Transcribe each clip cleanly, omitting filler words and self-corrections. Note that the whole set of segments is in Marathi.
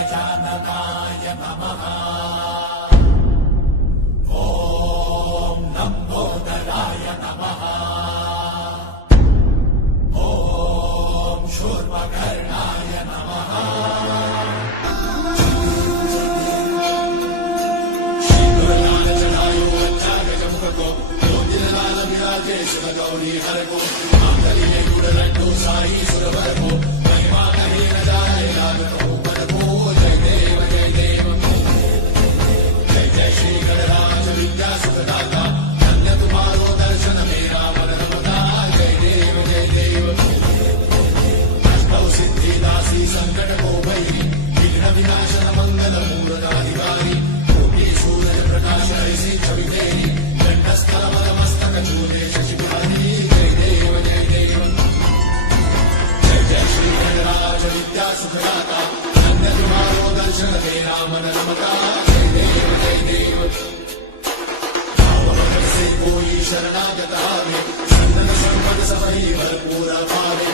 गजाननाय नमः। ॐ लम्बोदराय नमः। ॐ शूर्पकर्णाय नमः। श्रीगुरुनाथजटायु वज्रागजमुखको ज्योतिर्लालविराजे शिवगौरी हरको माङ्गल्ये गुडरट्टु साई सुरवरको महिमा कहे न जाए लागतो वरको। जय देव जय देव जय जय श्री गणराज विद्या सुखदाता धन्य तुम्हारो दर्शन मेरा मन रमता। जय देव जय देव अष्टौ सिद्धि दासी संकट को भई विघ्न विनाशन मंगल मूलनाधिकारी कोटि सूरज प्रकाश ऐसी छवि तेरी कंठस्थल मस्तक चूरे शशिपुरारी। जय देव जय देव जय जय श्री गणराज विद्या सुखदाता धन्य तुम्हारो दर्शन मेरा मन रमता। जय देव जय देव भाव से कोई शरणागत आवे संतन संपद सबही भरपूर पावे।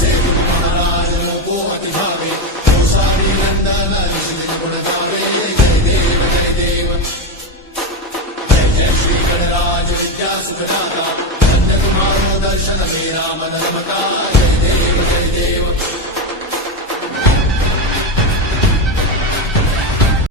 से तुम महाराज को अति भावे जो सारी नंदन ऋषि गुण गावे। जय देव जय देव जय जय श्री गणराज विद्या सुखदाता धन्य तुम्हारो दर्शन मेरा मन रमता। जय देव जय देव